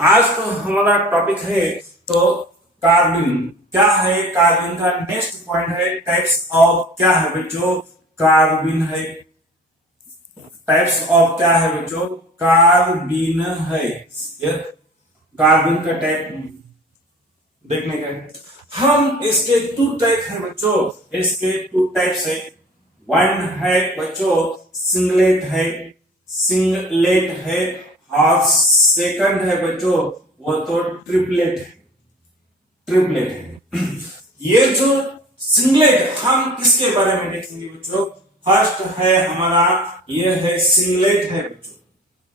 आज तो हमारा टॉपिक है तो कार्बिन क्या है। कार्बिन का नेक्स्ट पॉइंट है टाइप्स ऑफ क्या है बच्चों। कार्बिन है। टाइप्स ऑफ क्या है बच्चों। कार्बिन है। ये कार्बिन का टाइप देखने का है। हम इसके टू टाइप है बच्चों। इसके टू टाइप्स है। वन है बच्चों सिंगलेट है। सिंगलेट है। और सेकंड है बच्चों वो तो ट्रिपलेट है। ट्रिपलेट है। ये जो सिंगलेट हम किसके बारे में देखेंगे बच्चों। फर्स्ट है हमारा ये है सिंगलेट है बच्चों।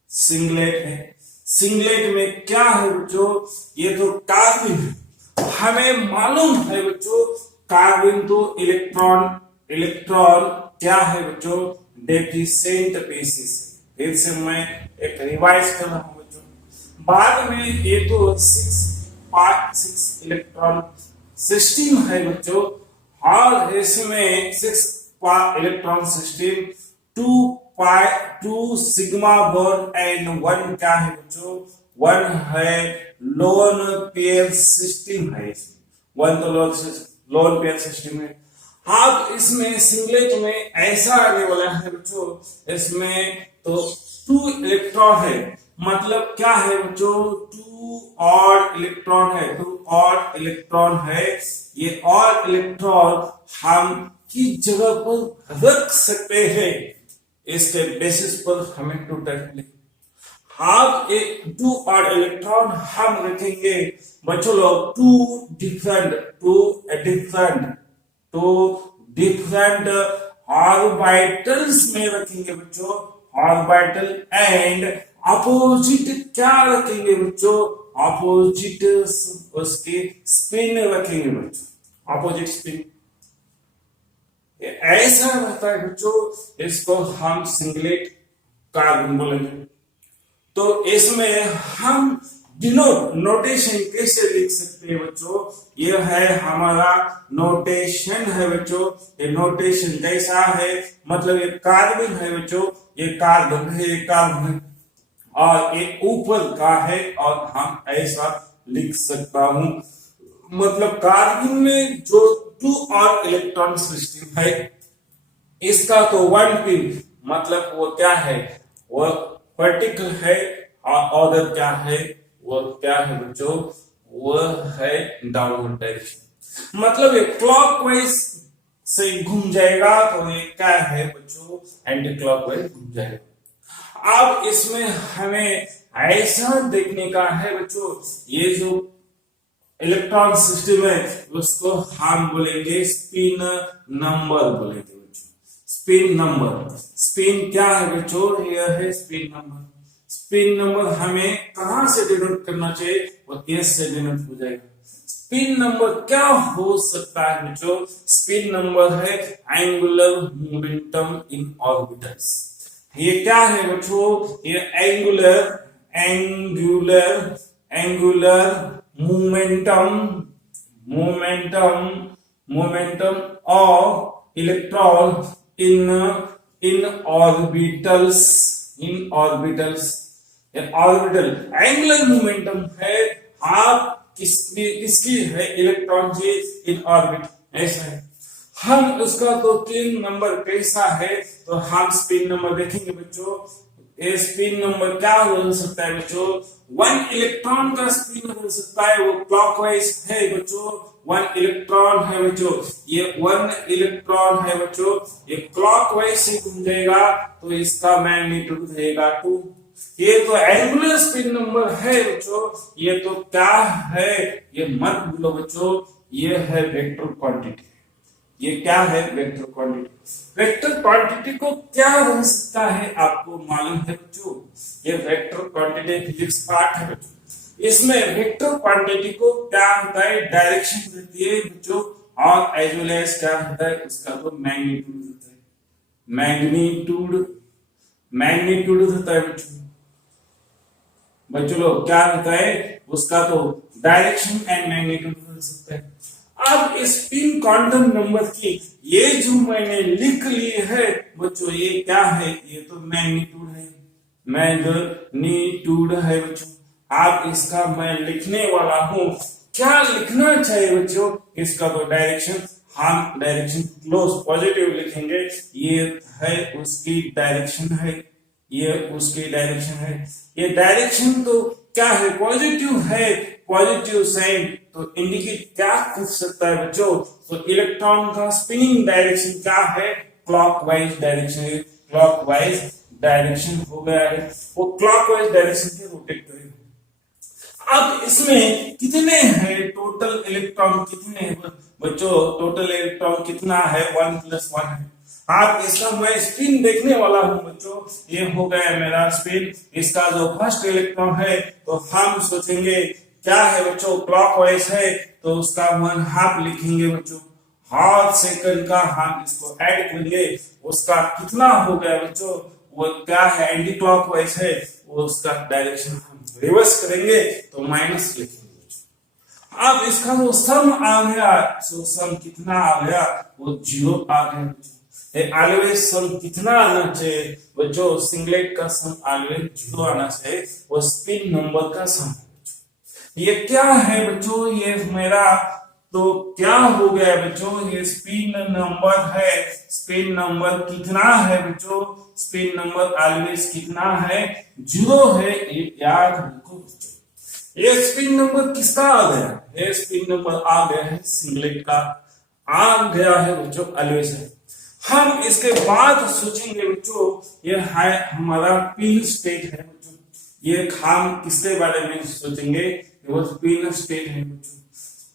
सिंगलेट है। सिंगलेट में क्या है बच्चों। ये तो कार्बिन है। हमें मालूम है बच्चों कार्बिन तो इलेक्ट्रॉन इलेक्ट्रॉन क्या है बच्चों डेफिशिएंट स्पीशीज। फिर से मैं एक रिवाइज कर रहा हूं बच्चों। बाद में ये तो 6 इलेक्ट्रॉन सिस्टम है बच्चों। और इसमें 6 electron system 2 sigma bond and 1 क्या है बच्चों 1 है लोन पेयर सिस्टम है। इसमें 1 तो लोन पेयर सिस्टम है। अब इसमें सिंगलेट में ऐसा आने वाला है बच्चों। इसमें तो 2 इलेक्ट्रॉन है। मतलब क्या है बच्चों 2 और इलेक्ट्रॉन है। 2 और इलेक्ट्रॉन है। ये और इलेक्ट्रॉन हम किस जगह पर रख सकते हैं इसके बेसिस पर हमें 2 टाइप मिले। हम एक 2 और इलेक्ट्रॉन हम रखेंगे बच्चों लोग 2 डिफरेंट ऑर्बिटल्स में रखेंगे बच्चों। ऑर्बिटल एंड अपोजिट क्या रखेंगे बच्चों अपोजिट उसके स्पिन रखेंगे बच्चों। अपोजिट स्पिन ऐसा रहता है बच्चों। इसको हम सिंगलेट कार्बन बोलेंगे। तो इसमें हम डिनोट नोटेशन कैसे लिख सकते हैं बच्चों। ये है हमारा नोटेशन है बच्चों। ये नोटेशन कैसा है मतलब ये कार्बन है बच्चों। ये कार्बन है ये कार्बन है और ये ऊपर का है और हम ऐसा लिख सकता हूं। मतलब कार्बन में जो 2 और इलेक्ट्रॉन सिस्टम है इसका तो 1 पिन मतलब वो क्या है वो वर्टिकल है और अदर क्या है वो क्या है बच्चों वो है डाउनवर्ड डायरेक्शन। मतलब ये क्लॉकवाइज से घूम जाएगा तो ये क्या है बच्चों एंटी क्लॉकवाइज घूम जाएगा। अब इसमें हमें ऐसा देखने का है बच्चों ये जो इलेक्ट्रॉन सिस्टम है उसको हम बोलेंगे स्पिन नंबर बोलेंगे बच्चों। स्पिन नंबर स्पिन क्या है बच्चों यह है स्पिन नंबर। स्पिन नंबर हमें कहां से डिनोट करना चाहिए वो एस से डिनोट हो जाएगा। स्पिन नंबर क्या हो सकता है बच्चों। स्पिन नंबर है एंगुलर मोमेंटम इन ऑर्बिटल्स। ये क्या है बच्चों ये angular momentum of electron in orbitals orbital angular momentum है। आप किसकी है इलेक्ट्रॉन की इन ऑर्बिट ऐसा है। हम उसका तो 3 नंबर कैसा है तो हम स्पिन नंबर देखेंगे बच्चों। ये स्पिन नंबर क्या हो सकता है बच्चों 1 इलेक्ट्रॉन का स्पिन हो सकता है वो क्लॉकवाइज है बच्चों। 1 इलेक्ट्रॉन है बच्चों ये 1 इलेक्ट्रॉन है बच्चों ये क्लॉकवाइज से घूम जाएगा तो इसका मैग्नीट्यूड रहेगा 2। ये तो एंगुलर स्पिन नंबर है बच्चों। ये तो क्या है ये मत भूलो बच्चों ये है वेक्टर क्वांटिटी। ये क्या है वेक्टर क्वांटिटी। वेक्टर क्वांटिटी को क्या रह सकता है आपको मालूम है बच्चों। ये वेक्टर क्वांटिटी फिजिक्स पार्ट है बच्चों। इसमें वेक्टर क्वांटिटी को क्या होता है डायरेक्शन रहती है बच्चों और एज वेल एज क्या होता है उसका तो मैग्नीट्यूड होता है। मैग्नीट्यूड होता है बच्चों लोग क्या होता है उसका तो डायरेक्शन एंड मैग्नीट्यूड हो सकता है। अब इस स्पिन क्वांटम नंबर की ये जो मैंने लिख ली है बच्चों ये क्या है ये तो मैग्नीट्यूड है। मैग्नीट्यूड है बच्चों। आप इसका मैं लिखने वाला हूं। क्या लिखना चाहिए बच्चों? इसका तो डायरेक्शन, हम डायरेक्शन क्लोज पॉजिटिव लिखेंगे। ये है उसकी डायरेक्शन है, ये उसकी डायरेक्शन है। ये डायरेक्शन तो क्या है? पॉजिटिव है, पॉजिटिव साइन तो इंडिकेट क्या कर सकता है बच्चों? तो इलेक्ट्रॉन का स्पिनिंग डायरेक्शन क्या है? क्लॉकवाइज डायरेक्शन है, क्लॉकवाइज डायरेक्शन हो गया है, वो क्लॉकवाइज डायरेक्शन के रोटेट करेगा। अब इसमें कितने हैं टोटल इलेक्ट्रॉन? कितने हैं बच्चों? टोटल इलेक्ट्रॉन कितना है? 1 + 1 है। आप इसका मैं स्पिन देखने वाला हूं बच्चों। ये हो गया मेरा स्पिन। इसका जो फर्स्ट इलेक्ट्रॉन है तो हम सोचेंगे क्या है बच्चों? क्लॉकवाइज है तो उसका 1/2 लिखेंगे बच्चों। हाफ सेकंड का हम इसको ऐड करेंगे, उसका कितना हो गया बच्चों? वो क्या है? एंटी क्लॉकवाइज है, वो उसका डायरेक्शन हम रिवर्स करेंगे तो माइनस लिखेंगे। अब इसका जो सम आ गया, सो सम कितना आ गया? वो 0 आ गया। ऑलवेज सम कितना आना चाहिए बच्चों? सिंगलेट का सम ऑलवेज 0 आना चाहिए, वो स्पिन नंबर का सम। ये क्या है बच्चों? ये मेरा तो क्या हो गया बच्चों? ये स्पिन नंबर है। स्पिन नंबर कितना है बच्चों? स्पिन नंबर ऑलवेज कितना है? 0 है, ये याद रखो बच्चों। ये स्पिन नंबर किसका आ गया? ये स्पिन नंबर आ गया है सिंगलेट का, आ गया है बच्चों, ऑलवेज है। हम इसके बाद सोचेंगे बच्चों, ये है हमारा पिन स्टेट है बच्चों। ये हम किसके बारे में सोचेंगे? वो पिन स्टेट है बच्चों।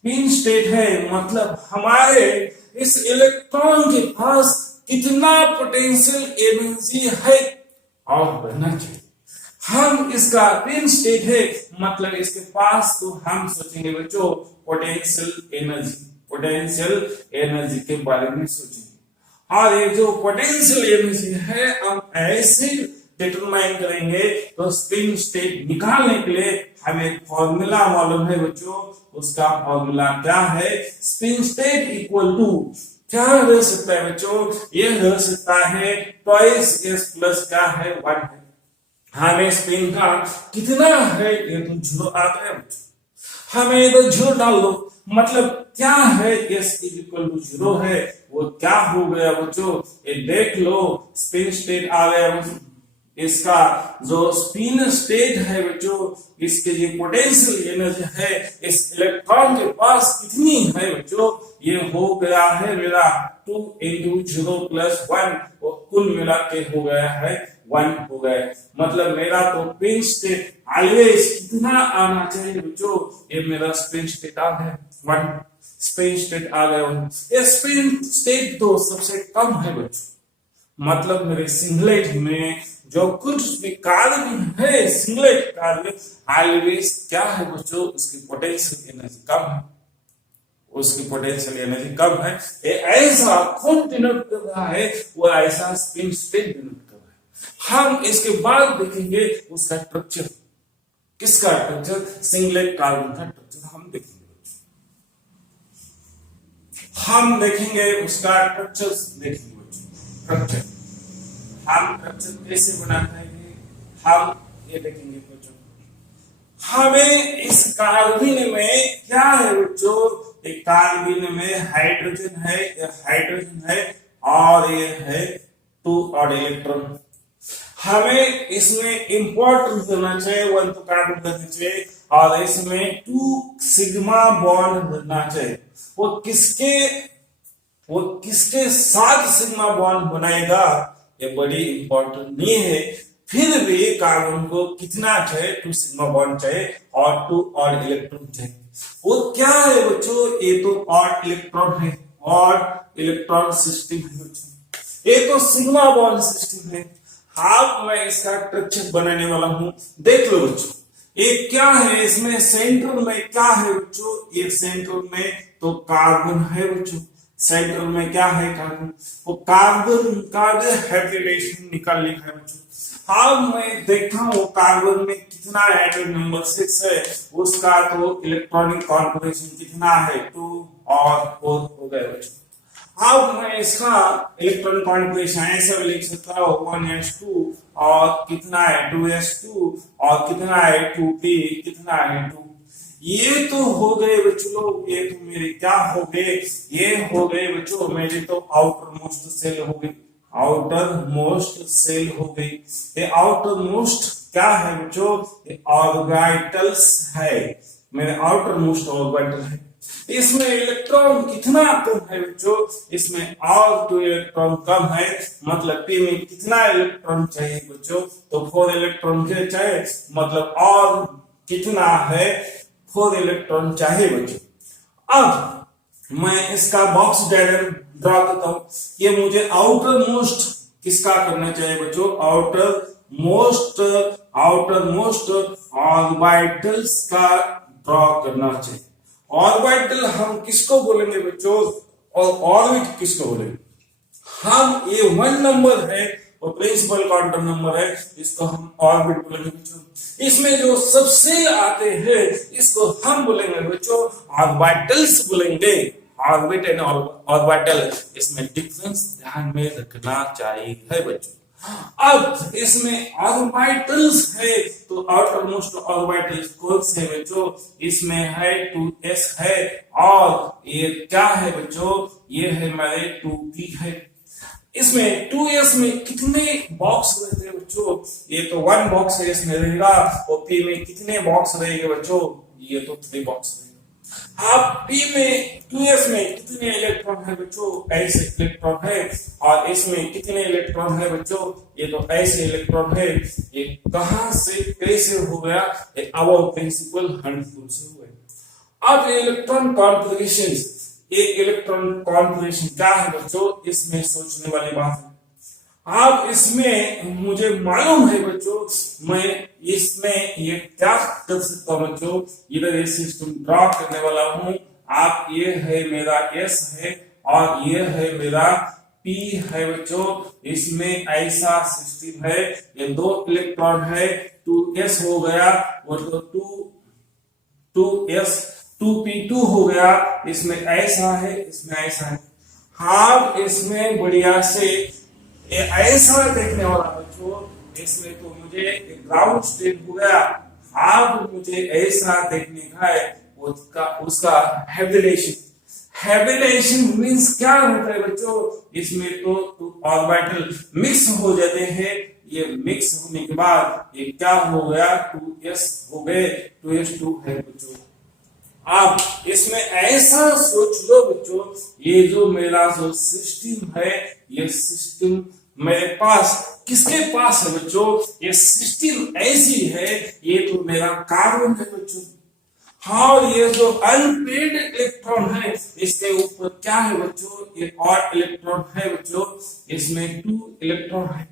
पिन स्टेट है मतलब हमारे इस इलेक्ट्रॉन के पास कितना पोटेंशियल एनर्जी है और बढ़ना चाहिए। हम इसका पिन स्टेट है मतलब इसके पास, तो हम सोचेंगे बच्चों पोटेंशियल एनर्जी, पोटेंशियल एनर्जी के बारे में सोचेंगे। और ये जो पोटेंशियल एनर्जी है हम ऐसे डिटरमाइन करेंगे। तो स्पिन स्टेट निकालने के लिए हमें फॉर्मूला मालूम है बच्चों। उसका फॉर्मूला क्या है? स्पिन स्टेट इक्वल टू क्या रह सकता है बच्चों? ये रह सकता है ट्वाइस s प्लस क्या है? 1 है। हमें स्पिन का कितना है? ये तो 0 आ गया बच्चों। हमें इधर 0 डाल दो, मतलब क्या है? s इक्वल टू 0 है। वो क्या हो गया बच्चों? ये देख लो, स्पिन स्टेट आ गया बच्चों। इसका जो स्पिन स्टेट है बच्चों, इसके ये पोटेंशियल एनर्जी है इस इलेक्ट्रॉन के पास कितनी है बच्चों? ये हो गया है मेरा 2 × 0 + 1, और कुल मिला के हो गया है 1 हो गया। मतलब मेरा तो स्पिन स्टेट ऑलवेज कितना आना चाहिए बच्चों? ये मेरा स्पिन स्टेट आ गया 1, स्पिन स्टेट आ गया 1। ये स्पिन स्टेट तो सबसे कम है बच्चों। मतलब मेरे सिंगलेट में जो कुछ भी कार्बन है, सिंगलेट कार्बन ऑलवेज क्या है बच्चों? उसकी पोटेंशियल एनर्जी कम है, उसकी पोटेंशियल एनर्जी कम है। ये ऐसा कौन डिनोट कर रहा है? वो ऐसा स्पिन स्टेट डिनोट कर रहा है। हम इसके बाद देखेंगे उसका स्ट्रक्चर। किसका स्ट्रक्चर? सिंगलेट कार्बन का स्ट्रक्चर हम देखेंगे। हम देखेंगे उसका स्ट्रक्चर, देखेंगे स्ट्रक्चर हम स्ट्रक्चर कैसे बनाते हैं हम ये देखेंगे बच्चों। हमें इस कार्बन में क्या है बच्चों? एक कार्बन में हाइड्रोजन है, हाइड्रोजन है और ये है 2 और इलेक्ट्रॉन। हमें इसमें इंपॉर्टेंस देना चाहिए, 1 तो कार्बन देना चाहिए, और इसमें 2 सिग्मा बॉन्ड देना चाहिए। वो किसके साथ सिग्मा बॉन्ड बनाएगा ये बड़ी इंपॉर्टेंट नहीं है। फिर भी कार्बन को कितना चाहिए? 2 सिग्मा बॉन्ड चाहिए और 2 और इलेक्ट्रॉन चाहिए। वो क्या है बच्चों? ये तो और इलेक्ट्रॉन है, और इलेक्ट्रॉन सिस्टम है बच्चों। ये तो सिग्मा बॉन्ड सिस्टम है। हाँ, मैं इसका स्ट्रक्चर बनाने वाला हूं, देख लो बच्चों। ये क्या है? इसमें सेंटर में क्या है बच्चों? ये सेंटर में तो कार्बन है बच्चों। सेंटर में क्या है? कार्बन। वो कार्बन का हाइब्रिडेशन निकाल लिखा है बच्चों। हाँ, मैं देखता हूँ कार्बन में कितना एटम नंबर 6 है, उसका तो इलेक्ट्रॉनिक कॉन्फ़िगरेशन कितना है? 2 और 4 हो गए बच्चों। अब मैं इसका इलेक्ट्रॉन कॉन्फ़िगरेशन ऐसा भी लिख सकता हूँ 1s2 और कितना है 2s2 और कितना है 2p कितना है 2। ये तो हो गए बच्चों लोग, ये तो मेरे क्या हो गए, ये हो गए बच्चों मेरे तो आउटर मोस्ट सेल हो गई, आउटर मोस्ट सेल हो गई। ये आउटर मोस्ट क्या है बच्चों, ये ऑर्बिटल्स है, मेरे आउटर मोस्ट ऑर्बिटल है। इसमें इलेक्ट्रॉन कितना कम है बच्चों, इसमें और 2 इलेक्ट्रॉन कम है, मतलब पी में कितना इलेक्ट्रॉन चाहिए बच्चों, तो 4 इलेक्ट्रॉन के चाहिए, मतलब और कितना है 4 इलेक्ट्रॉन चाहिए बच्चों। अब मैं इसका बॉक्स डायग्राम ड्रॉ करता हूं, ये मुझे आउटर मोस्ट किसका करना चाहिए बच्चों, आउटर मोस्ट ऑर्बिटल्स का ड्रॉ करना चाहिए। ऑर्बिटल हम किसको बोलेंगे बच्चों, और ऑर्बिट किसको बोलेंगे, हम ये 1 नंबर है और प्रिंसिपल क्वांटम नंबर है, इसको हम ऑर्बिट बोलेंगे बच्चों। इसमें जो सबसे आते हैं इसको हम बोलेंगे बच्चों ऑर्बिटल्स बोलेंगे, ऑर्बिट एंड ऑर्बिटल, इसमें डिफरेंस ध्यान में रखना चाहिए है बच्चों। अब इसमें ऑर्बिटल्स है तो आउटर मोस्ट ऑर्बिटल्स कौन से है बच्चों, इसमें है 2s है, और ये क्या है बच्चों, ये है हमारे 2p है। इसमें 2s में कितने बॉक्स रहते हैं बच्चों, ये तो 1 बॉक्स है इसमें रहेगा, और p में कितने बॉक्स रहेंगे बच्चों, ये तो 3 बॉक्स रहेगा। आप p में 2s में कितने इलेक्ट्रॉन है बच्चों, ऐसे इलेक्ट्रॉन है, और इसमें कितने इलेक्ट्रॉन है बच्चों, ये तो ऐसे इलेक्ट्रॉन है। ये कहां से कैसे हो गया, ये अबव प्रिंसिपल हंड्रेड से हुआ। अब इलेक्ट्रॉन कॉन्फ़िगरेशन, एक इलेक्ट्रॉन कॉन्फ़िगरेशन क्या है बच्चों, इसमें सोचने वाली बात है। अब इसमें मुझे मालूम है बच्चों, मैं इसमें ये क्या कर सकता हूं बच्चों, इधर ये सिस्टम ड्रॉ करने वाला हूं। आप ये है मेरा S है और ये है मेरा P है बच्चों, इसमें ऐसा सिस्टम है, ये 2 इलेक्ट्रॉन है, 2s हो गया, मतलब 2s 2p2 हो गया, इसमें ऐसा है इसमें ऐसा है। हाँ इसमें बढ़िया से ऐसा देखने वाला बच्चों, इसमें तो मुझे ग्राउंड स्टेट हो गया, अब मुझे ऐसा देखने का है उसका हैबिटेशन मींस क्या होता है बच्चों, इसमें तो ऑर्बिटल मिक्स हो जाते हैं, ये मिक्स होने के बाद ये क्या हो गया 2s हो गए, 2s2 है बच्चों। आप इसमें ऐसा सोच लो बच्चों, ये जो मेरा जो सिस्टम है, ये सिस्टम मेरे पास किसके पास है बच्चों, ये सिस्टम ऐसी है, ये तो मेरा कार्बन है बच्चों। हाँ, और ये जो अनपेड इलेक्ट्रॉन है इसके ऊपर क्या है बच्चों, ये और इलेक्ट्रॉन है बच्चों, इसमें 2 इलेक्ट्रॉन है,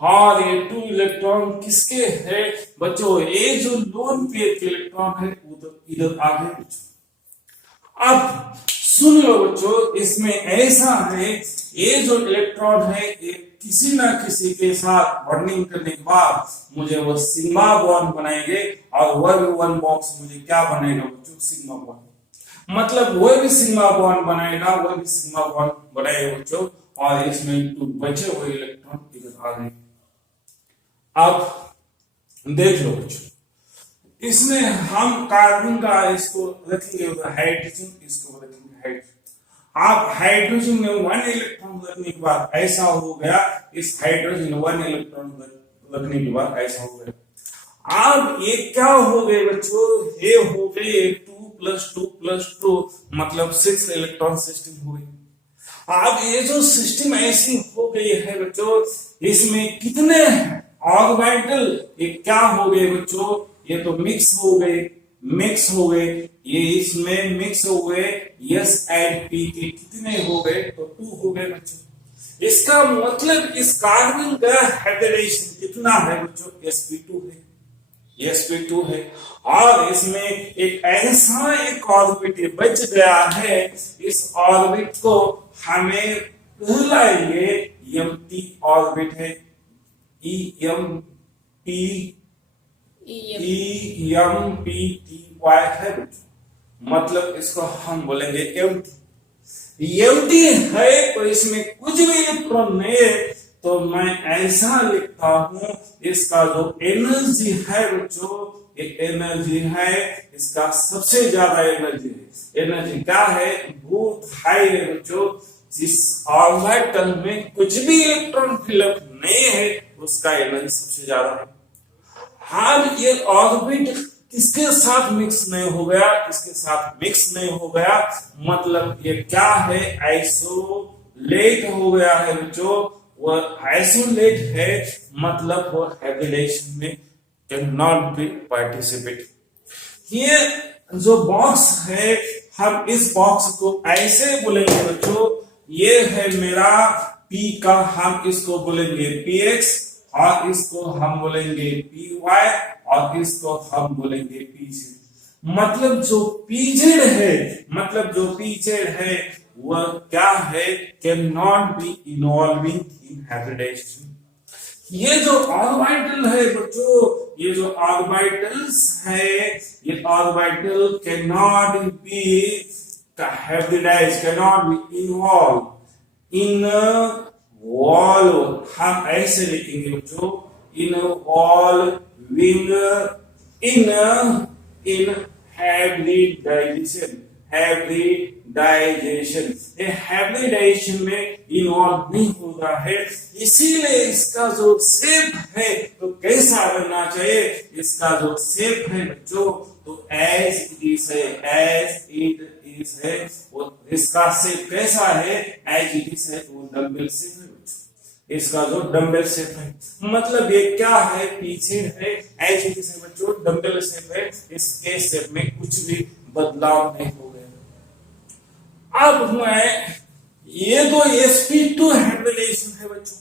और ये 2 इलेक्ट्रॉन किसके है बच्चों, ये जो लोन पेयर के इलेक्ट्रॉन है उधर इधर आ गए बच्चों। अब सुन लो बच्चों, इसमें ऐसा है, ये जो इलेक्ट्रॉन है ये किसी ना किसी के साथ बॉन्डिंग करने के बाद मुझे वो सिग्मा बॉन्ड बनाएंगे, और वह भी 1 बॉक्स मुझे क्या बनेगा बच्चों, सिग्मा बॉन्ड, मतलब वह भी सिग्मा बॉन्ड बनाएगा, वह भी सिग्मा बॉन्ड बनाएगा बच्चों, और इसमें 2 बचे हुए इलेक्ट्रॉन इधर आ गए। अब देख लो बच्चों, इसमें हम कार्बन का इसको रखेंगे हाइड्रोजन, इसको रखेंगे हाइड्रोजन। आप हाइड्रोजन में 1 इलेक्ट्रॉन रखने के बाद ऐसा हो गया, इस हाइड्रोजन में 1 इलेक्ट्रॉन रखने के बाद ऐसा हो गया। अब ये क्या हो गए बच्चों, ये हो गए 2 + 2 + 2 मतलब 6 इलेक्ट्रॉन सिस्टम हो गई। अब ये जो सिस्टम ऐसी हो गई है बच्चों, इसमें कितने ऑर्बिटल ये क्या हो गए बच्चों, ये तो मिक्स हो गए, ये इसमें मिक्स हो गए, S and P के कितने हो गए, तो 2 हो गए बच्चों। इसका मतलब इस कार्बन का हाइब्रिडेशन कितना है बच्चों, sp2 है, sp2 है, और इसमें एक ऐसा एक ऑर्बिट बच गया है, इस ऑर्बिट को हमें पहला ये empty ऑर्बिट है, EMPTY है, मतलब इसको हम बोलेंगे एम्प्टी। एम्प्टी है तो इसमें कुछ भी इलेक्ट्रॉन नहीं है, तो मैं ऐसा लिखता हूं इसका जो एनर्जी है बच्चों, ये एनर्जी है इसका सबसे ज्यादा एनर्जी है। एनर्जी क्या है? बहुत हाई है बच्चों। जिस ऑर्बिटल में कुछ भी इलेक्ट्रॉन फिलअप नहीं है उसका एनर्जी सबसे ज्यादा है। हाँ, ये ऑर्बिट किसके साथ मिक्स नहीं हो गया? इसके साथ मिक्स नहीं हो गया, मतलब ये क्या है? आइसोलेट हो गया है बच्चों। वो आइसोलेट है मतलब वो हाइब्रिडेशन में कैन नॉट बी पार्टिसिपेट। ये जो बॉक्स है, हम इस बॉक्स को ऐसे बोलेंगे बच्चों, ये है मेरा P का, हम इसको बोलेंगे PX, और इसको हम बोलेंगे PY, और इसको हम बोलेंगे PZ। मतलब जो PZ है, मतलब जो PZ है वह क्या है? Can not be involving in hybridisation. ये जो ऑर्बिटल है बच्चों, ये जो ऑर्बिटल्स है, ये orbital can not be hybridise, can not be involve in wall. हम ऐसे लिखेंगे बच्चों, involving in hybridisation. Hybridisation, ये हाइब्रिडाइजेशन में इन्वॉल्व नहीं होता है, इसीलिए इसका जो शेप है तो कैसा बनना चाहिए? इसका जो शेप है बच्चों, तो एज इट इज है, एज इट इज है, वो इसका शेप कैसा है? एज इट इज है, वो डम्बल शेप है बच्चों। इसका जो डम्बल शेप है, मतलब ये क्या है? पीछे है, एज इट इज है बच्चों, डम्बल शेप है। इसके शेप में कुछ भी बदलाव नहीं हो गया। अब मैं ये तो sp2 हाइब्रिडेशन है बच्चों,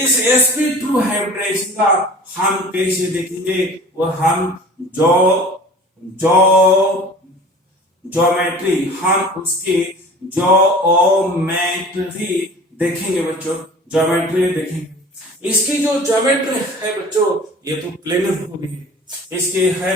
इस sp2 हाइब्रिडेशन का हम कैसे देखेंगे? वो हम ज्योमेट्री, हम उसकी ज्योमेट्री देखेंगे बच्चों, ज्योमेट्री देखेंगे। इसकी जो ज्योमेट्री है बच्चों, ये तो प्लेनर हो गई है। इसकी है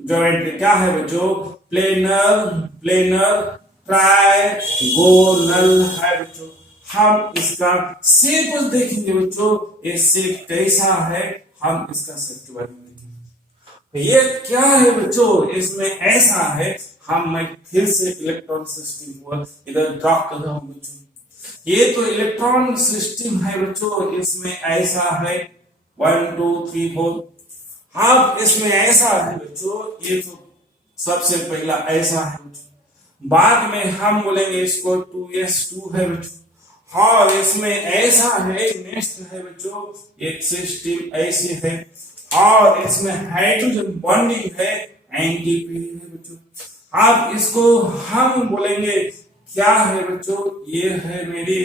ज्योमेट्री क्या है बच्चों? प्लेनर ट्राइगोनल है बच्चों। हम इसका शेप देखेंगे बच्चों, ये शेप कैसा है, हम इसका शेप के बारे में देखेंगे। ये क्या है बच्चों? इसमें ऐसा है, हम मैं फिर से इलेक्ट्रॉन सिस्टम को इधर ड्रॉ कर रहा हूं बच्चों। ये तो इलेक्ट्रॉन सिस्टम है बच्चों, इसमें ऐसा है 1 2 3 4। अब इसमें ऐसा है बच्चों, ये तो सबसे पहला ऐसा है बच्चों, बाद में हम बोलेंगे इसको 2s2 है बच्चों। और इसमें ऐसा है, नेक्स्ट है बच्चों, एक सिस्टम ऐसी है, और इसमें हाइड्रोजन बॉन्डिंग है, एंटीपीरियड है बच्चों। अब इसको हम बोलेंगे क्या है बच्चों? ये है मेरी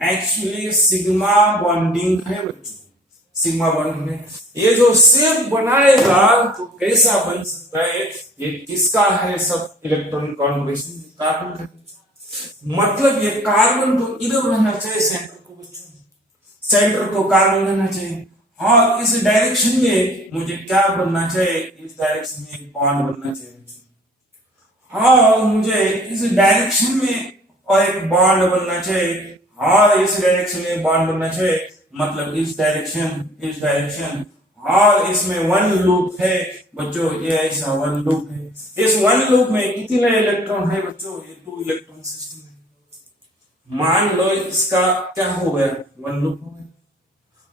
एक्चुअली सिग्मा बॉन्डिंग है बच्चों, सिग्मा बॉन्डिंग है। ये जो शेप बनाएगा तो कैसा बन सकता है? ये किसका है? सब इलेक्ट्रॉन कॉन्फिगरेशन कार्बन का, मतलब ये कार्बन तो इधर रहना चाहिए सेंटर को बच्चों, सेंटर को कार्बन रहना चाहिए। हाँ, इस डायरेक्शन में मुझे क्या बनना चाहिए? इस डायरेक्शन में एक बॉन्ड बनना चाहिए बच्चों। हाँ, मुझे इस डायरेक्शन में और एक बॉन्ड बनना चाहिए। हाँ, इस डायरेक्शन में बॉन्ड बनना चाहिए, मतलब इस डायरेक्शन। और इसमें वन लूप है बच्चों, ये ऐसा वन लूप है। इस वन लूप में कितने इलेक्ट्रॉन है बच्चों? ये 2 इलेक्ट्रॉन सिस्टम है। मान लो इसका क्या हो गया? वन लूप हो गया।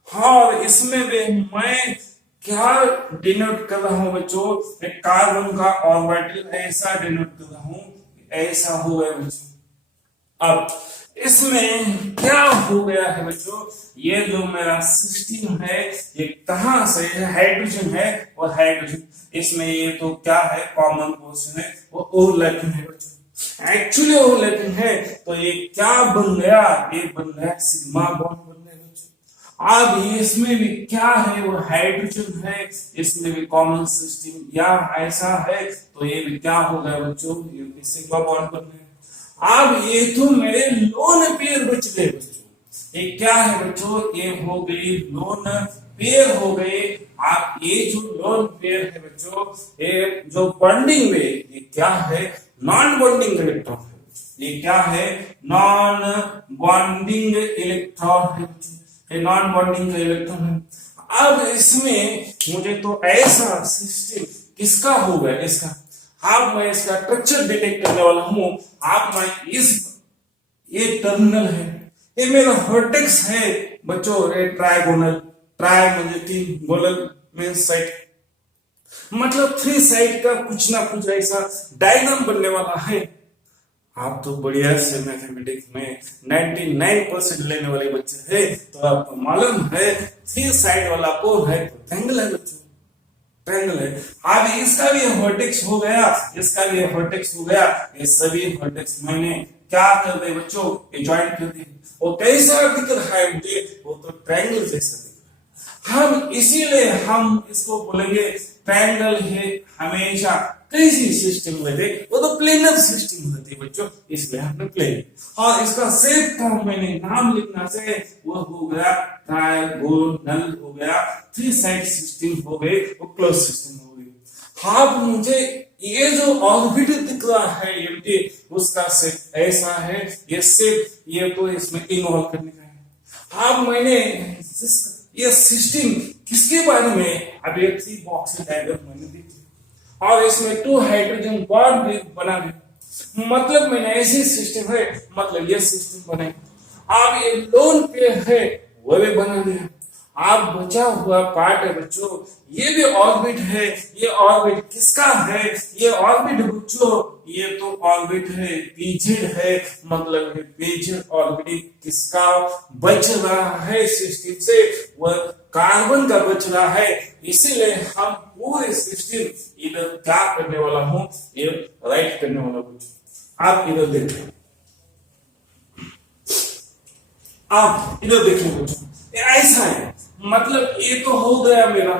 हाँ, इसमें भी मैं क्या डिनोट कर रहा हूं बच्चों? एक कार्बन का ऑर्बिटल ऐसा डिनोट कर रहा हूं, ऐसा हो गया बच्चों। अब इसमें क्या हो गया है बच्चों? ये जो मेरा सिस्टम है, ये कहां से है? हाइड्रोजन है, और हाइड्रोजन इसमें ये तो क्या है? कॉमन पोर्शन है, वो ओवरलैपिंग है बच्चों। एक्चुअली ओवरलैपिंग है, तो ये क्या बन गया? ये बन गया सिग्मा बॉन्ड बन गया बच्चों। अब इसमें भी क्या है? वो हाइड्रोजन है, इसमें भी कॉमन सिस्टम या ऐसा है, तो ये भी क्या हो गया बच्चों? ये भी सिग्मा बॉन्ड बन गया। अब ये तो मेरे लोन पेयर बच गए बच्चों। ये क्या है बच्चों? ये हो गई लोन पेयर हो गए। आप ये जो लोन पेयर है बच्चों, ये जो बॉन्डिंग में ये क्या है? नॉन बॉन्डिंग इलेक्ट्रॉन है। ये क्या है, नॉन बॉन्डिंग इलेक्ट्रॉन है, ये नॉन बॉन्डिंग का इलेक्ट्रॉन है। अब इसमें मुझे तो ऐसा सिस्टम किसका होगा, इसका, अब मैं इसका स्ट्रक्चर डिटेक्ट करने वाला हूं। आप मैं इस, ये टर्मिनल है, ये मेरा वर्टेक्स है बच्चों, ये ट्राइगोनल, ट्राई मतलब तीन, गोनल मींस साइड, मतलब थ्री साइड का कुछ ना कुछ ऐसा डायग्राम बनने वाला है। आप तो बढ़िया से मैथमेटिक्स में 99% लेने वाले बच्चे हैं, तो आपको मालूम है थ्री साइड वाला को है तो ट्रायंगल है बच्चों, ट्रायंगल है। अब इसका भी वर्टेक्स हो गया, इसका भी वर्टेक्स हो गया, ये सभी वर्टेक्स मैंने क्या कर दे बच्चों, ये ज्वाइंट कर दी। वो कैसा दिख रहा है मुझे, वो तो ट्रायंगल जैसा दिख रहा है। हम इसीलिए हम इसको बोलेंगे ट्रायंगल है हमेशा कैसी सिस्टम में दे, वो तो प्लेनर सिस्टम होती है बच्चों, इसलिए हमने प्लेन। और इसका शेप का मैंने नाम लिखना से वो हो गया ट्रायगोनल हो गया, थ्री साइड सिस्टम हो गई, वो क्लोज सिस्टम हो गई। अब मुझे ये जो ऑर्बिट दिख रहा है एम्प्टी, उसका शेप ऐसा है, ये शेप ये तो इसमें इन्वॉल्व करने का है। अब मैंने ये सिस्टम किसके बारे में, अब ये थ्री बॉक्स डायग्राम मैंने दी और इसमें टू हाइड्रोजन बॉन्ड भी बना दिया, मतलब मैंने ऐसी सिस्टम है, मतलब ये सिस्टम बने। अब ये लोन पेयर है वो भी बना दिया। आप बचा हुआ पार्ट है बच्चों, ये भी ऑर्बिट है, ये ऑर्बिट किसका है, ये ऑर्बिट बच्चों, ये तो ऑर्बिट है पीजेड है, मतलब ये पीजेड ऑर्बिट किसका बच रहा है सिस्टम से, वह कार्बन का बच रहा है। इसीलिए हम पूरे सिस्टम इधर क्या करने वाला हूं, ये राइट करने वाला बच्चों। आप इधर देखिए, आप इधर देखिए बच्चों, ऐसा है, मतलब ये तो हो गया मेरा,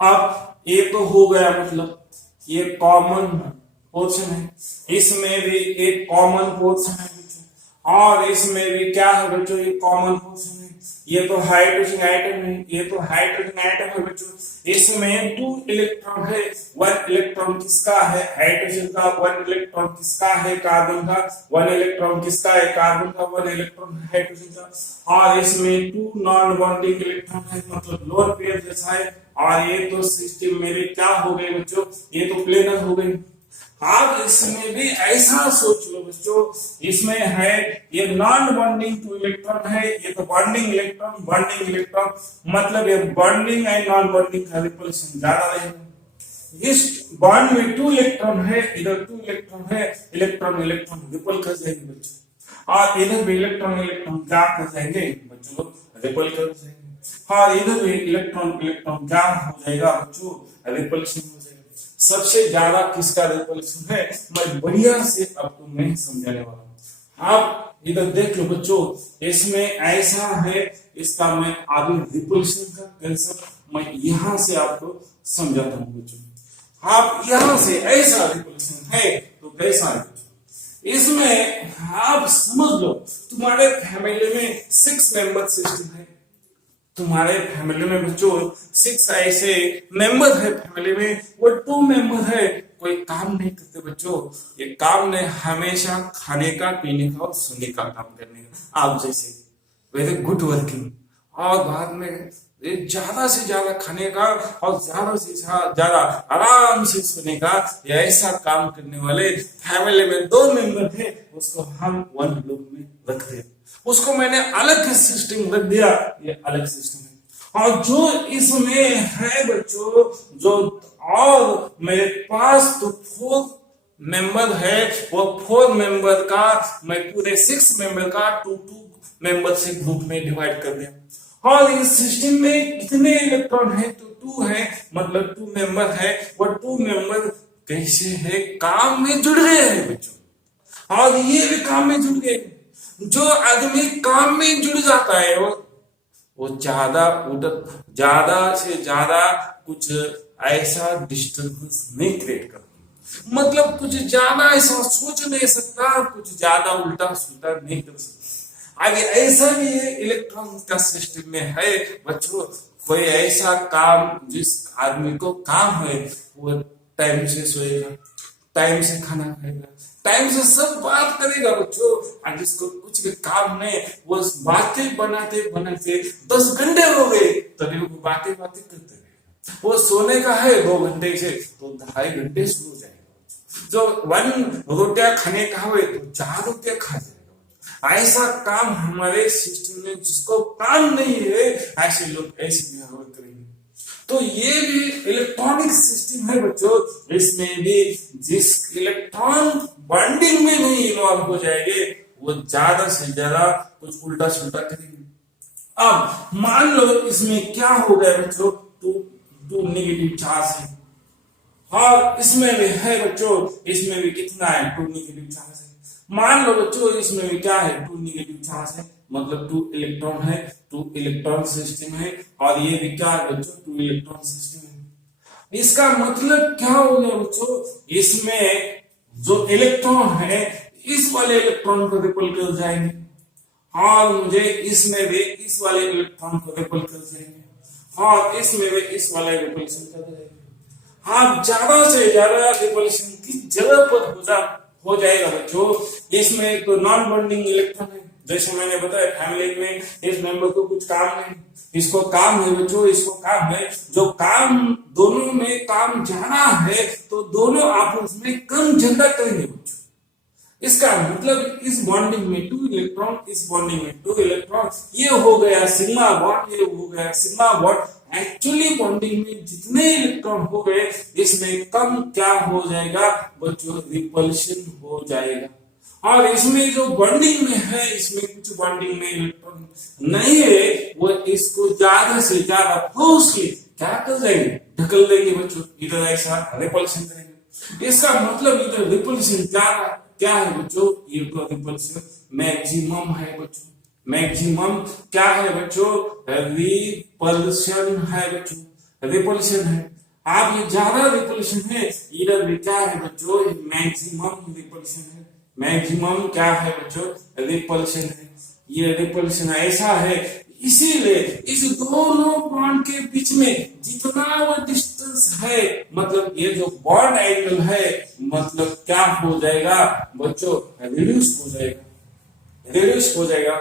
अब ये तो हो गया, मतलब ये कॉमन पोर्शन है, इसमें भी एक कॉमन पोर्शन है और इसमें भी क्या है बच्चों, ये कॉमन पोर्शन है। ये तो हाइड्रोजन एटम है, ये तो हाइड्रोजन एटम है बच्चों, इसमें 2 इलेक्ट्रॉन है, 1 इलेक्ट्रॉन किसका है, हाइड्रोजन का, 1 इलेक्ट्रॉन किसका है, कार्बन का, 1 इलेक्ट्रॉन किसका है, कार्बन का, 1 इलेक्ट्रॉन हाइड्रोजन का। और इसमें 2 नॉन बॉन्डिंग इलेक्ट्रॉन है, मतलब लोन पेयर जैसा है। और ये तो सिस्टम मेरे क्या हो गए बच्चों, ये तो प्लेनर हो गई। आप इसमें भी ऐसा सोच लो बच्चों, इसमें है ये नॉन बॉन्डिंग 2 इलेक्ट्रॉन है, ये तो बॉन्डिंग इलेक्ट्रॉन, बॉन्डिंग इलेक्ट्रॉन, मतलब ये बॉन्डिंग एंड नॉन बॉन्डिंग का रिपल्शन ज्यादा रहेगा। इस बॉन्ड में 2 इलेक्ट्रॉन है, इधर 2 इलेक्ट्रॉन है, इलेक्ट्रॉन इलेक्ट्रॉन रिपल कर जाएंगे बच्चों, और इधर भी इलेक्ट्रॉन इलेक्ट्रॉन क्या कर जाएंगे बच्चों, रिपल कर जाएंगे। और इधर भी इलेक्ट्रॉन इलेक्ट्रॉन क्या हो जाएगा बच्चों, रिपल्शन हो जाएगा। सबसे ज्यादा किसका रिपल्शन है, मैं बढ़िया से आपको मैं समझाने वाला हूं। आप इधर देख लो बच्चों, इसमें ऐसा है, इसका मैं आगे रिपल्शन का कंसेप्ट मैं यहां से आपको समझाता हूं बच्चों। आप यहां से ऐसा रिपल्शन है तो कैसा है, इसमें आप समझ लो तुम्हारे फैमिली में 6 मेंबर सिस्टम है, तुम्हारे फैमिली में बच्चों 6 ऐसे मेंबर है फैमिली में, वो 2 मेंबर है कोई काम नहीं करते बच्चों, ये काम ने हमेशा खाने का, पीने का और सोने का काम करने का, आप जैसे वेरी गुड वर्किंग, और बाद में ज्यादा से ज्यादा खाने का और ज्यादा से ज्यादा आराम से सोने का, ये ऐसा काम करने वाले फैमिली में 2 मेंबर है, उसको हम 1 ग्रुप में रखते हैं। उसको मैंने अलग सिस्टम रख दिया, ये अलग सिस्टम है। और जो इसमें है बच्चों, जो और मेरे पास तो 4 मेंबर है, वो 4 मेंबर का मैं पूरे 6 मेंबर का 2 मेंबर से ग्रुप में डिवाइड कर दिया। और इस सिस्टम में कितने इलेक्ट्रॉन है, तो 2 है, मतलब 2 मेंबर है, वो 2 मेंबर कैसे है, काम में जुड़ गए हैं बच्चों, और ये भी काम में जुड़ गए। जो आदमी काम में जुड़ जाता है वो ज्यादा से ज्यादा कुछ ऐसा डिस्टर्बेंस नहीं क्रिएट करता, मतलब कुछ ज्यादा ऐसा सोच नहीं सकता, कुछ ज्यादा उल्टा सुल्टा नहीं कर सकता। आगे ऐसा भी है इलेक्ट्रॉन का सिस्टम में है बच्चों, कोई ऐसा काम जिस आदमी को काम है वो टाइम से सोएगा, टाइम से खाना खाएगा, टाइम से सब बात करेगा बच्चों। और जिसको कुछ भी काम नहीं, वो बातें बनाते बनाते 10 घंटे हो गए तभी वो बातें बातें करते रहेगा। वो सोने का है 2 घंटे से तो 2.5 घंटे सो जाएगा। जो 1 रोटियां खाने का हो तो 4 रोटियां खा जाएगा। ऐसा काम हमारे सिस्टम में, जिसको काम नहीं है ऐसे लोग ऐसे बिहेव करेंगे। तो ये भी इलेक्ट्रॉनिक सिस्टम है बच्चों। इसमें भी जिस इलेक्ट्रॉन बॉन्डिंग में नहीं इन्वॉल्व हो जाएंगे वो ज्यादा से ज्यादा कुछ उल्टा सुल्टा करेंगे। अब मान लो इसमें क्या हो गया बच्चों, टू नेगेटिव चार्ज है, और इसमें भी है बच्चों, इसमें भी कितना है 2 नेगेटिव चार्ज है। मान लो बच्चों इसमें भी क्या है 2 नेगेटिव चार्ज है, मतलब 2 इलेक्ट्रॉन है, 2 इलेक्ट्रॉन सिस्टम है, और ये भी क्या है बच्चों 2 इलेक्ट्रॉन सिस्टम है। इसका मतलब क्या हो गया बच्चों, इसमें जो इलेक्ट्रॉन है इस वाले इलेक्ट्रॉन को रिपल कर जाएंगे, और मुझे इसमें भी इस वाले इलेक्ट्रॉन को रिपल कर जाएंगे, और इसमें भी इस वाले रिपल्शन कर जाएंगे। आप ज्यादा से ज्यादा रिपल्शन की जगह पर हो जाएगा बच्चों। इसमें तो नॉन बॉन्डिंग इलेक्ट्रॉन है, जैसे मैंने बताया फैमिली में इस मेंबर को कुछ काम नहीं, इसको काम है बच्चों, इसको काम है। जो काम दोनों में काम जाना है तो दोनों आपस में कम झंडा करेंगे बच्चों। इसका मतलब इस बॉन्डिंग में 2 इलेक्ट्रॉन, इस बॉन्डिंग में 2 इलेक्ट्रॉन, ये हो गया सिग्मा बॉन्ड, ये हो गया सिग्मा बॉन्ड। एक्चुअली बॉन्डिंग में जितने इलेक्ट्रॉन हो गए इसमें कम क्या हो जाएगा बच्चों, रिपल्शन हो जाएगा। और इसमें जो बॉन्डिंग में है, इसमें कुछ बॉन्डिंग में इलेक्ट्रॉन नहीं है, वो इसको ज्यादा से ज्यादा फोर्स के क्या कर देंगे, ढकल देंगे बच्चों, इधर ऐसा रिपल्शन करेंगे। इसका मतलब इधर रिपल्शन क्या है बच्चों, ये तो रिपल्शन मैक्सिमम है बच्चों। मैक्सिमम क्या है बच्चों, रिपल्शन है बच्चों, रिपल्शन है। आप ये ज्यादा रिपल्शन है, इधर भी क्या है बच्चों, मैक्सिमम रिपल्शन है। मैक्सिमम क्या है बच्चों, रिपल्शन है। ये रिपल्शन ऐसा है, इसीलिए इस दोनों बॉन्ड के बीच में जितना वो डिस्टेंस है, मतलब ये जो बॉन्ड एंगल है, मतलब क्या हो जाएगा बच्चों, रिड्यूस हो जाएगा, रिड्यूस हो जाएगा।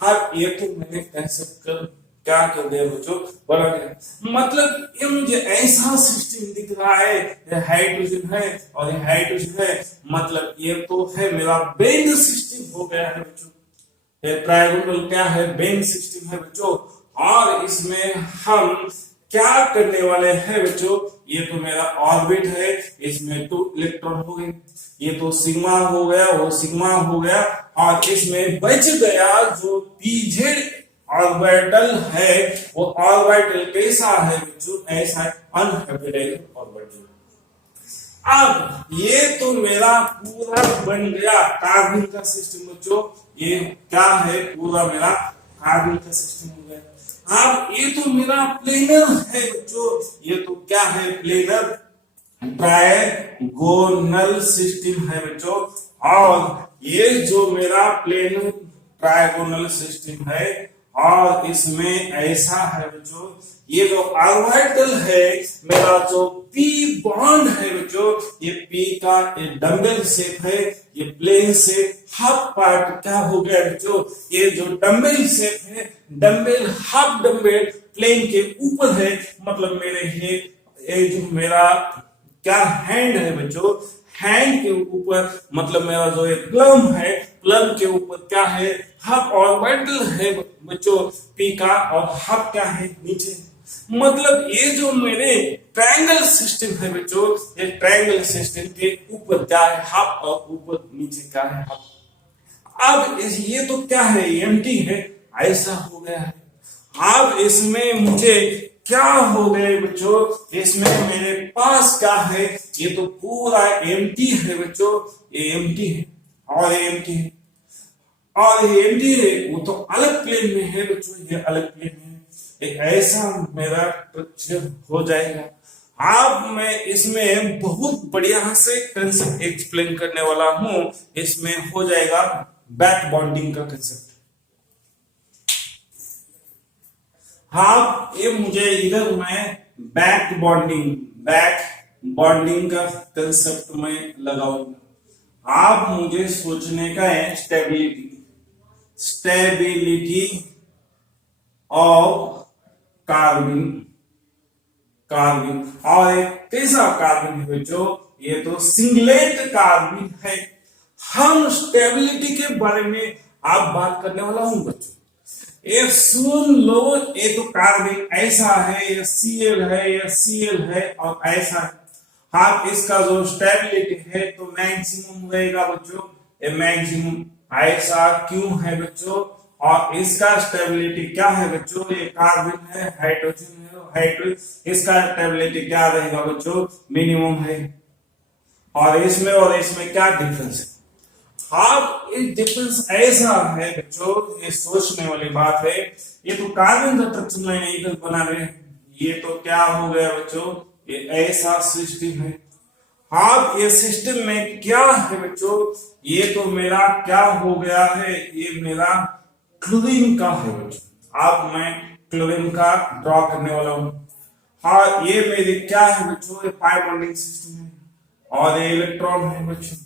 हाँ, ये तो मैंने कंसेप्ट कर क्या कर दिया बच्चों, बड़ा गया। मतलब ये मुझे ऐसा सिस्टम दिख रहा है, ये हाइड्रोजन है और ये हाइड्रोजन है, मतलब ये तो है मेरा बेंड सिस्टम हो गया है बच्चों। ट्रायंगल क्या है, बेंड सिस्टम है बच्चों। और इसमें हम क्या करने वाले हैं बच्चों, ये तो मेरा ऑर्बिट है, इसमें 2 इलेक्ट्रॉन हो गए, ये तो सिग्मा हो गया, वो सिग्मा हो गया, और इसमें बच गया जो पीजेड ऑर्बिटल है। वो ऑर्बिटल कैसा है बच्चों, ऐसा अनहैबिटेबल ऑर्बिटल। अब ये तो मेरा पूरा बन गया कार्बन का सिस्टम बच्चों। ये क्या है, पूरा मेरा कार्बन का सिस्टम हो गया। अब ये तो मेरा प्लेनर है बच्चों, ये तो क्या है, प्लेनर ट्रायगोनल सिस्टम है बच्चों। और ये जो मेरा प्लेनर ट्रायगोनल सिस्टम है, और इसमें ऐसा है बच्चों, ये जो ऑर्बिटल है मेरा, जो पी बॉन्ड है बच्चों, ये पी का डंबल शेप है, ये प्लेन से हाफ पार्ट क्या हो गया बच्चों, ये जो डंबल शेप है, डंबल हाफ डंबल प्लेन के ऊपर है, मतलब मेरे ये जो मेरा क्या हैंड है बच्चों, हैंड के ऊपर, मतलब मेरा जो ये प्लम है, प्लम के ऊपर क्या है, हाफ ऑर्बिटल है बच्चों पी का, और हाफ क्या है नीचे। मतलब ये जो मेरे ट्रायंगल सिस्टम है बच्चों, ये ट्रायंगल सिस्टम के ऊपर क्या है, हाफ, और ऊपर नीचे क्या है, हाफ। अब ये तो क्या है, एम्प्टी है, ऐसा हो गया है। अब इसमें मुझे क्या हो गए बच्चों, इसमें मेरे पास क्या है, ये तो पूरा एम्प्टी है बच्चों, ये एम्प्टी है, और ये एम्प्टी है, और ये एम्प्टी है, वो तो अलग प्लेन में है बच्चों, ये अलग प्लेन में है। एक ऐसा मेरा पिक्चर हो जाएगा। अब मैं इसमें बहुत बढ़िया से कंसेप्ट एक्सप्लेन करने वाला हूं। इसमें हो जाएगा बैक बॉन्डिंग का कंसेप्ट। हाँ, ये मुझे इधर मैं बैक बॉन्डिंग, बैक बॉन्डिंग का कंसेप्ट में लगाऊंगा। आप मुझे सोचने का है stability, stability of carbon, carbon और एक कैसा कार्बन है जो, ये तो सिंगलेट कार्बन है। हम स्टेबिलिटी के बारे में आप बात करने वाला हूं बच्चों। ये सुन लो, ये तो कार्बन ऐसा है, ये Cl है, ये Cl है और ऐसा है। हाँ, इसका जो स्टेबिलिटी है तो मैक्सिमम रहेगा बच्चों, ये मैक्सिमम ऐसा क्यों है बच्चों, और इसका स्टेबिलिटी क्या है बच्चों, ये कार्बन है, हाइड्रोजन है, हाइड्रोजन, इसका स्टेबिलिटी क्या रहेगा बच्चों, मिनिमम है। और इसमें क्या डिफरेंस है? आप ये डिफरेंस ऐसा है बच्चों, ये सोचने वाली बात है। ये तो कार्बन का स्ट्रक्चर नहीं बना रहे, ये तो क्या हो गया बच्चों, ये ऐसा सिस्टम है। आप ये सिस्टम में क्या है बच्चों, ये तो मेरा क्या हो गया है, ये मेरा क्लोरीन का है बच्चों। अब मैं क्लोरीन का ड्रॉ करने वाला हूं। हाँ, ये मेरी क्या है बच्चों, ये पाई बॉन्डिंग सिस्टम है और ये इलेक्ट्रॉन है बच्चों।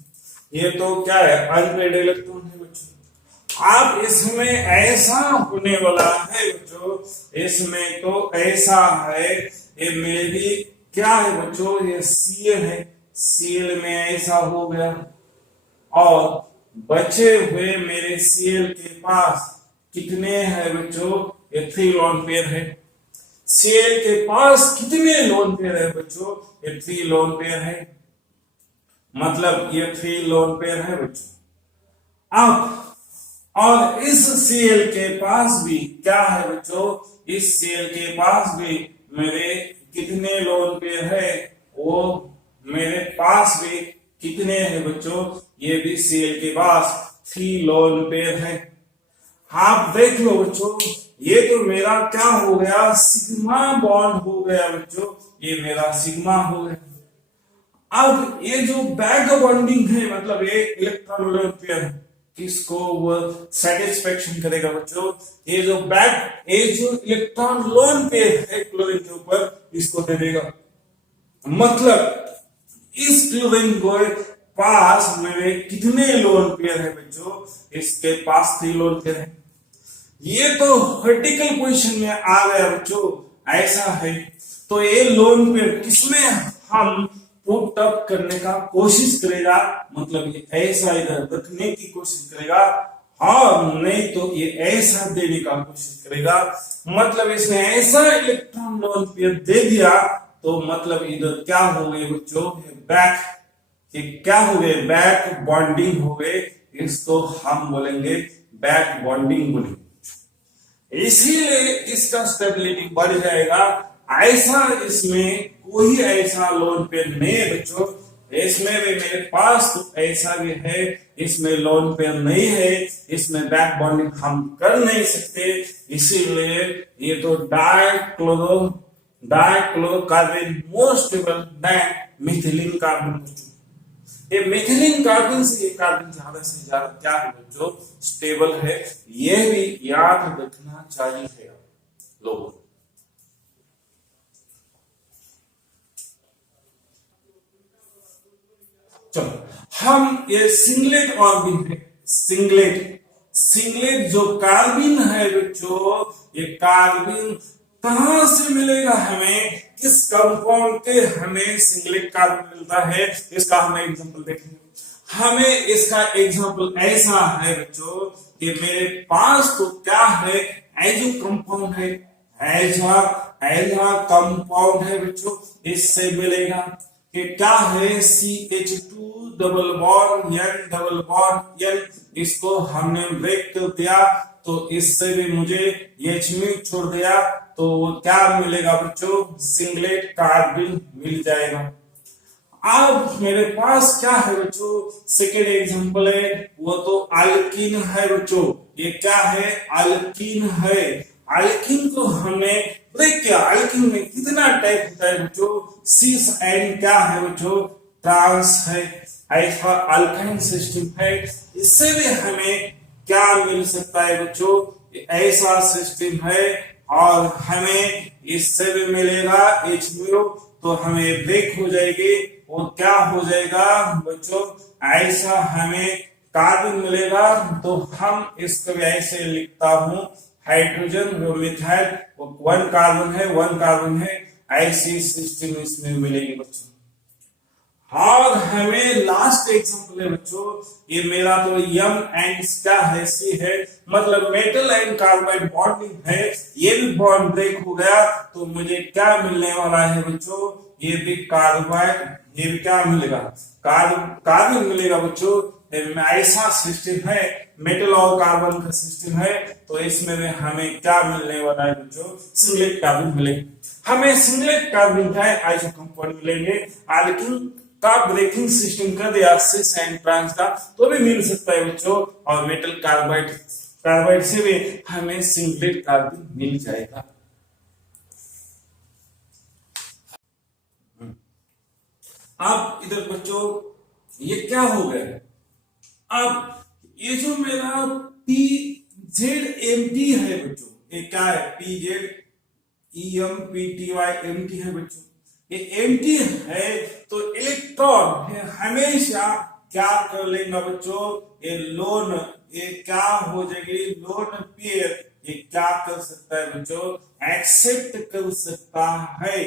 ये तो क्या है, अनपेड इलेक्ट्रॉन है बच्चों। आप इसमें ऐसा होने वाला है बच्चों, इसमें तो ऐसा है, ये मेरी क्या है बच्चों, ये Cl है, Cl में ऐसा हो गया और बचे हुए मेरे Cl के पास कितने हैं बच्चों, ये 3 लोन पेयर है। Cl के पास कितने लोन पेयर है बच्चों, ये 3 लोन पेयर है, मतलब ये 3 लोन पेयर है बच्चों। अब और इस Cl के पास भी क्या है बच्चों, इस Cl के पास भी मेरे कितने लोन पेयर है, वो मेरे पास भी कितने हैं बच्चों, ये भी Cl के पास 3 लोन पेयर है। आप देख लो बच्चों, ये तो मेरा क्या हो गया, सिग्मा बॉन्ड हो गया बच्चों, ये मेरा सिग्मा हो गया। अब ये जो बैक बॉन्डिंग है, मतलब ये इलेक्ट्रॉन लोन पेयर किसको वो सेटिस्फेक्शन करेगा बच्चों, ये जो इलेक्ट्रॉन लोन पेयर है क्लोरीन के ऊपर, इसको दे देगा। मतलब इस क्लोरीन को पास मेरे कितने लोन पेयर है बच्चों, इसके पास 3 लोन पेयर है। ये तो वर्टिकल पोजीशन में आ गया बच्चों, ऐसा है। तो ये लोन पेयर किसमें हम पुट अप करने का कोशिश करेगा, मतलब ये ऐसा इधर रखने की कोशिश करेगा, और नहीं तो ये ऐसा देने का कोशिश करेगा। मतलब इसने ऐसा इलेक्ट्रॉन लोन पेयर दे दिया तो मतलब इधर क्या हो गए बच्चों, बैक, ये क्या हो गए, बैक बॉन्डिंग हो गए, इसको हम बोलेंगे बैक बॉन्डिंग बोलेंगे। इसीलिए इसका स्टेबिलिटी बढ़ जाएगा। ऐसा इसमें कोई ऐसा लोन पेयर नहीं है बच्चों, इसमें भी मेरे पास तो ऐसा भी है, इसमें लोन पेयर नहीं है, इसमें बैक बॉन्डिंग हम कर नहीं सकते। इसीलिए ये तो dichlorocarbon more stable than methylene carbon. ये मिथिलीन कार्बन से ये कार्बन ज्यादा से ज्यादा क्या है बच्चों, स्टेबल है। ये भी याद रखना चाहिए लोगों। चलो, हम ये सिंगलेट ऑर्बिन है, सिंगलेट जो कार्बिन है बच्चों, ये कार्बिन कहां से मिलेगा हमें, किस कंपाउंड के हमें सिंगलेट कार्बन मिलता है, इसका हमें एग्जांपल देखेंगे। हमें इसका एग्जांपल ऐसा है बच्चों कि मेरे पास तो क्या है, एजो कंपाउंड है, एजा कंपाउंड है बच्चों, इससे मिलेगा कि क्या है, CH2 डबल बॉन्ड N, इसको हमने ब्रेक कर दिया तो इससे भी मुझे H छोड़ दिया, तो क्या मिलेगा बच्चों, सिंगलेट कार्बन मिल जाएगा। अब मेरे पास क्या है बच्चों, सेकेंड एग्जांपल है, वो तो अल्कीन है बच्चों। ये क्या है, अल्कीन है। अल्कीन को हमने ब्रेक किया। अल्कीन में कितना टाइप होता है बच्चों, सिस एंड क्या है बच्चों, ट्रांस है, ऐसा अल्काइन सिस्टम है। इससे भी हमें क्या मिल सकता है बच्चों, ऐसा सिस्टम है, और हमें इससे भी मिलेगा H, तो हमें ब्रेक हो जाएगी। वो क्या हो जाएगा बच्चों, ऐसा हमें कार्बन मिलेगा। तो हम इसको ऐसे लिखता हूं, हाइड्रोजन वो मिथाइल, वो 1 कार्बन है 1 कार्बन है, ऐसी सिस्टम इसमें मिलेगी बच्चों। और हमें लास्ट एग्जांपल है बच्चों, ये मेरा तो यम एंड क्या है, सी है, मतलब मेटल एंड कार्बाइड बॉन्डिंग है। ये भी बॉन्ड ब्रेक हो गया तो मुझे क्या मिलने वाला है बच्चों, ये भी कार्बाइड, ये भी क्या मिलेगा, कार्बन मिलेगा बच्चों। ऐसा सिस्टम है, मेटल और कार्बन का सिस्टम है, तो इसमें में हमें क्या मिलने वाला है बच्चों, सिंगलेट कार्बन मिलेगा। हमें सिंगलेट कार्बन का आइसो कंपाउंड मिलेंगे, लेकिन का ब्रेकिंग सिस्टम कर दिया सिस एंड ट्रांस का तो भी मिल सकता है बच्चों। और मेटल कार्बाइड से भी हमें सिंगलेट कार्बन मिल जाएगा। अब इधर बच्चों ये क्या हो गया, अब ये जो मेरा PZMT है बच्चों, ये क्या है, PZEMPTY है बच्चों। ये एम्प्टी है तो इलेक्ट्रॉन हमेशा क्या कर लेगा बच्चों, ये लोन, ये क्या हो जाएगी, लोन पेयर, ये क्या कर सकता है बच्चों, एक्सेप्ट कर सकता है।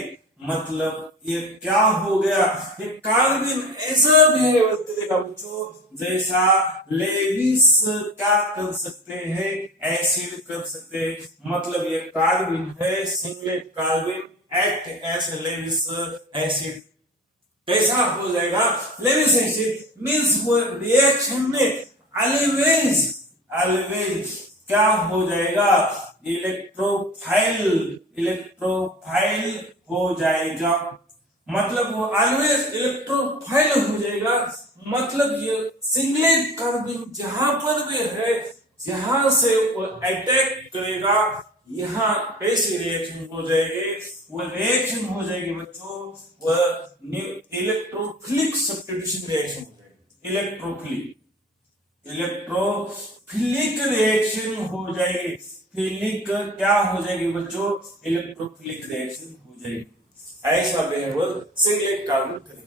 मतलब ये क्या हो गया, ये कार्बन ऐसा बिहेव करेगा बच्चों जैसा लेविस क्या कर सकते हैं, एसिड कर सकते हैं। मतलब ये कार्बन है, singlet carbon act as Lewis acid. कैसा हो जाएगा, लेविस एसिड मींस वो रिएक्शन में ऑलवेज क्या हो जाएगा, इलेक्ट्रोफाइल हो जाएगा। मतलब वो ऑलवेज इलेक्ट्रोफाइल हो जाएगा। मतलब ये सिंगलेट कार्बन जहां पर भी है, जहां से वो अटैक करेगा, यहाँ कैसी रिएक्शन हो जाएगी, वो रिएक्शन हो जाएगी बच्चों, वो इलेक्ट्रोफिलिक सब्स्टिट्यूशन रिएक्शन हो जाएगी। इलेक्ट्रोफिलिक रिएक्शन हो जाएगी। फिलिक क्या हो जाएगी बच्चों, इलेक्ट्रोफिलिक रिएक्शन हो जाएगी। ऐसा बिहेवियर सिंगलेट कार्बन करेगा।